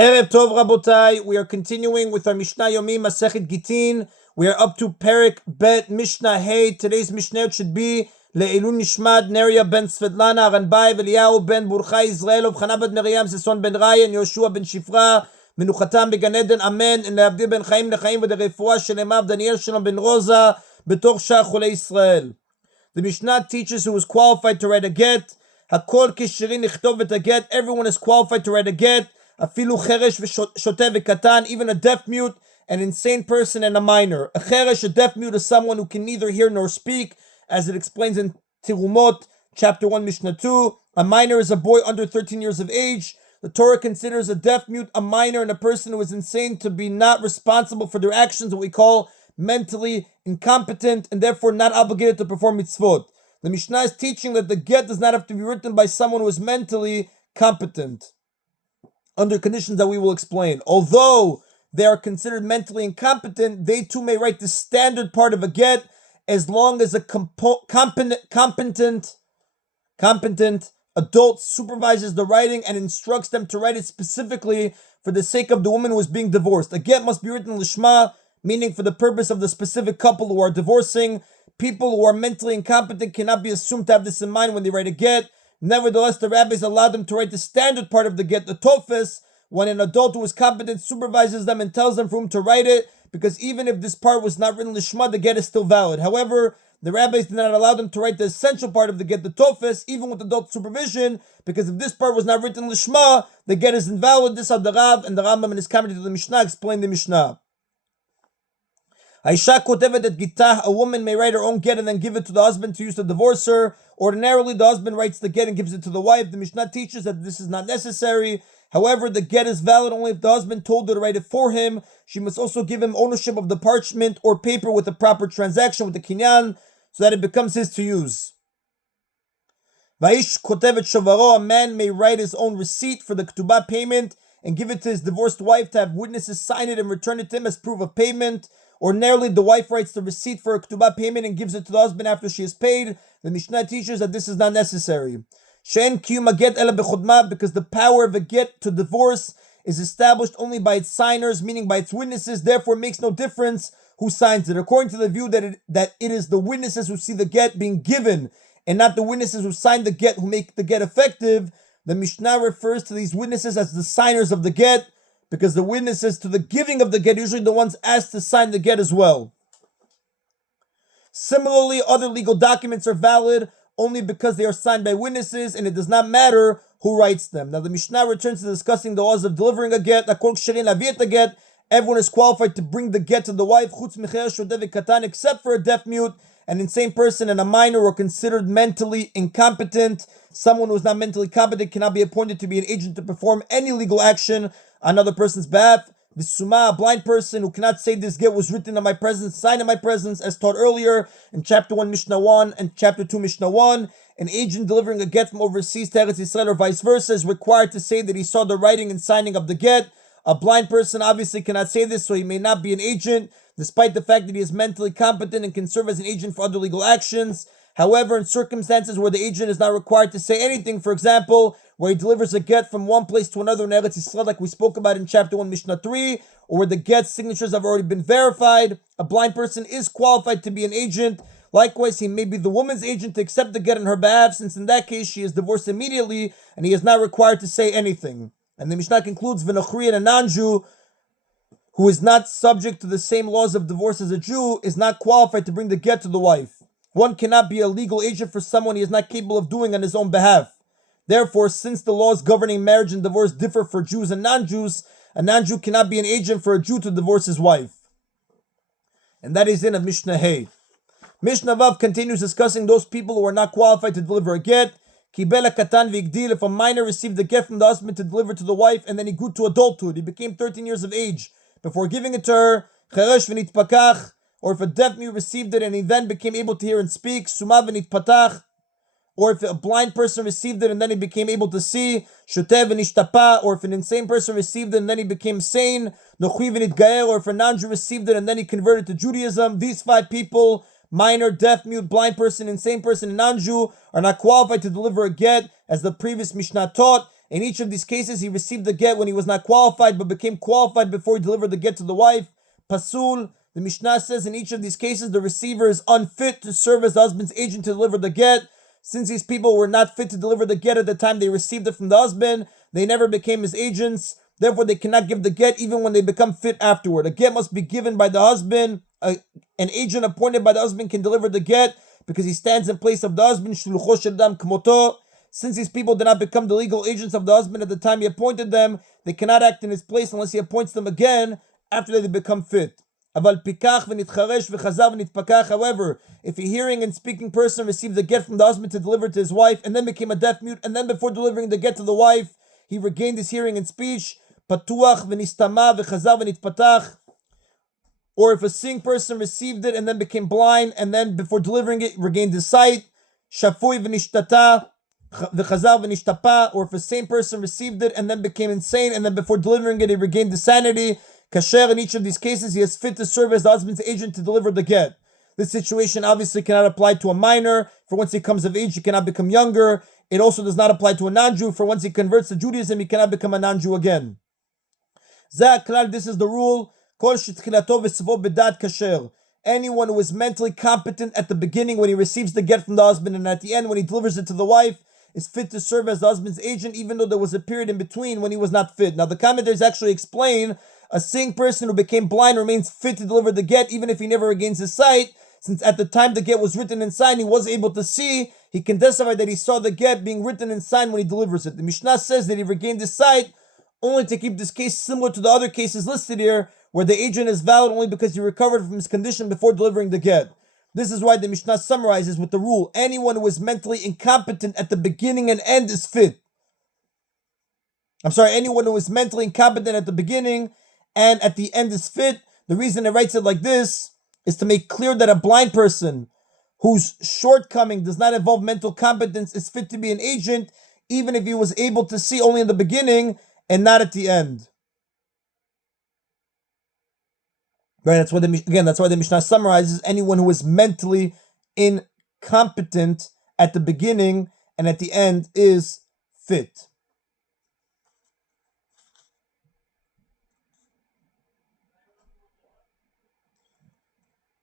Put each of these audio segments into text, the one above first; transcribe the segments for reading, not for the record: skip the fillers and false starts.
Erev Tov Rabotai, we are continuing with our Mishna Yomi Masechet Gittin. We are up to Perik Bet Mishnah Hey. Today's Mishnah should be Le'ilun Nishmat Neria ben Svetlana Ranbai Veliyahu ben Burcha Israel Chana ben Miriam Sison ben Ryan Yoshua ben Shifra Menuchatam began Eden Amen and Le'avdi ben Chaim Lechaim v'derefua shelemav Daniel Shalom ben Rosa betoch Shach Chulei Israel. The Mishnah teaches who is qualified to write a get. Hakol kishirin nichtov et a get. Everyone is qualified to write a get. Afilu cheresh v'shoteh v'katan, even a deaf mute, an insane person, and a minor. A cheresh, a deaf mute, is someone who can neither hear nor speak, as it explains in Tirumot, chapter 1, Mishnah 2. A minor is a boy under 13 years of age. The Torah considers a deaf mute, a minor, and a person who is insane to be not responsible for their actions, what we call mentally incompetent, and therefore not obligated to perform mitzvot. The Mishnah is teaching that the get does not have to be written by someone who is mentally competent, under conditions that we will explain. Although they are considered mentally incompetent, they too may write the standard part of a get, as long as a competent adult supervises the writing and instructs them to write it specifically for the sake of the woman who is being divorced. A get must be written lishma, meaning for the purpose of the specific couple who are divorcing. People who are mentally incompetent cannot be assumed to have this in mind when they write a get. Nevertheless, the rabbis allowed them to write the standard part of the get, the tofes, when an adult who is competent supervises them and tells them for whom to write it, because even if this part was not written lishma, the get is still valid. However, the rabbis did not allow them to write the essential part of the get, the tofes, even with adult supervision, because if this part was not written lishma, the get is invalid. This is the Rav, and the Rambam in his commentary to the Mishnah explained the Mishnah. Aisha kotevet et gitah, a woman may write her own get and then give it to the husband to use to divorce her. Ordinarily, the husband writes the get and gives it to the wife. The Mishnah teaches that this is not necessary. However, the get is valid only if the husband told her to write it for him. She must also give him ownership of the parchment or paper with the proper transaction with the kinyan, so that it becomes his to use. Vaish kotevet shavaro, a man may write his own receipt for the ketubah payment and give it to his divorced wife to have witnesses sign it and return it to him as proof of payment. Ordinarily, the wife writes the receipt for a ketubah payment and gives it to the husband after she is paid. The Mishnah teaches that this is not necessary. She'en kiyum get ela bechudma, because the power of a get to divorce is established only by its signers, meaning by its witnesses. Therefore, it makes no difference who signs it. According to the view that it is the witnesses who see the get being given and not the witnesses who sign the get who make the get effective, the Mishnah refers to these witnesses as the signers of the get, because the witnesses to the giving of the get are usually the ones asked to sign the get as well. Similarly, other legal documents are valid only because they are signed by witnesses, and it does not matter who writes them. Now the Mishnah returns to discussing the laws of delivering a get. Everyone is qualified to bring the get to the wife, except for a deaf mute, an insane person, and a minor who are considered mentally incompetent. Someone who is not mentally competent cannot be appointed to be an agent to perform any legal action on another person's behalf. Visuma, a blind person who cannot say this get was written in my presence, signed in my presence, as taught earlier in chapter 1 Mishnah 1 and chapter 2 Mishnah 1. An agent delivering a get from overseas to Eretz Yisrael or vice versa is required to say that he saw the writing and signing of the get. A blind person obviously cannot say this, so he may not be an agent, despite the fact that he is mentally competent and can serve as an agent for other legal actions. However, in circumstances where the agent is not required to say anything, for example, where he delivers a get from one place to another in Eretz Yisrael, like we spoke about in chapter 1, Mishnah 3, or where the get signatures have already been verified, a blind person is qualified to be an agent. Likewise, he may be the woman's agent to accept the get on her behalf, since in that case she is divorced immediately, and he is not required to say anything. And the Mishnah concludes, V'nochri, and a non-Jew, who is not subject to the same laws of divorce as a Jew, is not qualified to bring the get to the wife. One cannot be a legal agent for someone he is not capable of doing on his own behalf. Therefore, since the laws governing marriage and divorce differ for Jews and non-Jews, a non-Jew cannot be an agent for a Jew to divorce his wife. And that is in a Mishnah Hey. Mishnah Vav continues discussing those people who are not qualified to deliver a get. Kibela katan v'igdil, if a minor received the get from the husband to deliver to the wife, and then he grew to adulthood, he became 13 years of age before giving it to her, cheresh v'nitpakach, or if a deaf mute received it and he then became able to hear and speak, suma v'nitpatach, or if a blind person received it and then he became able to see, shoteh v'nishtapa, or if an insane person received it and then he became sane, nochui v'nitgaer, or if a non-Jew received it and then he converted to Judaism, these 5 people, minor, deaf, mute, blind person, insane person, and non-Jew, are not qualified to deliver a get, as the previous Mishnah taught, In each of these cases, he received the get when he was not qualified, but became qualified before he delivered the get to the wife. Pasul, the Mishnah says, in each of these cases, the receiver is unfit to serve as the husband's agent to deliver the get. Since these people were not fit to deliver the get at the time they received it from the husband, they never became his agents. Therefore, they cannot give the get even when they become fit afterward. A get must be given by the husband. An agent appointed by the husband can deliver the get because he stands in place of the husband. Since these people did not become the legal agents of the husband at the time he appointed them, they cannot act in his place unless he appoints them again after they become fit. However, if a hearing and speaking person received the get from the husband to deliver to his wife and then became a deaf mute, and then before delivering the get to the wife, he regained his hearing and speech, or if a seeing person received it and then became blind, and then before delivering it regained his sight, or if a sane person received it and then became insane, and then before delivering it he regained his sanity, kasher, in each of these cases he is fit to serve as the husband's agent to deliver the get. This situation obviously cannot apply to a minor, for once he comes of age he cannot become younger. It also does not apply to a non-Jew, for once he converts to Judaism he cannot become a non-Jew again. This is the rule. Anyone who is mentally competent at the beginning when he receives the get from the husband, and at the end when he delivers it to the wife, is fit to serve as the husband's agent, even though there was a period in between when he was not fit. Now the commentators actually explain a seeing person who became blind remains fit to deliver the get even if he never regains his sight, since at the time the get was written and signed he was able to see. He can testify that he saw the get being written and signed when he delivers it. The Mishnah says that he regained his sight only to keep this case similar to the other cases listed here, where the agent is valid only because he recovered from his condition before delivering the get. This is why the Mishnah summarizes with the rule: anyone who is mentally incompetent at the beginning and end is fit. Anyone who is mentally incompetent at the beginning and at the end is fit. The reason it writes it like this is to make clear that a blind person whose shortcoming does not involve mental competence is fit to be an agent, even if he was able to see only in the beginning and not at the end. Right, that's why the Mishnah summarizes anyone who is mentally incompetent at the beginning and at the end is fit.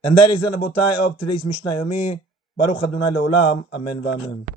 And that is the Rabotai of today's Mishna Yomi. Baruch Adonai Leolam. Amen v'amen.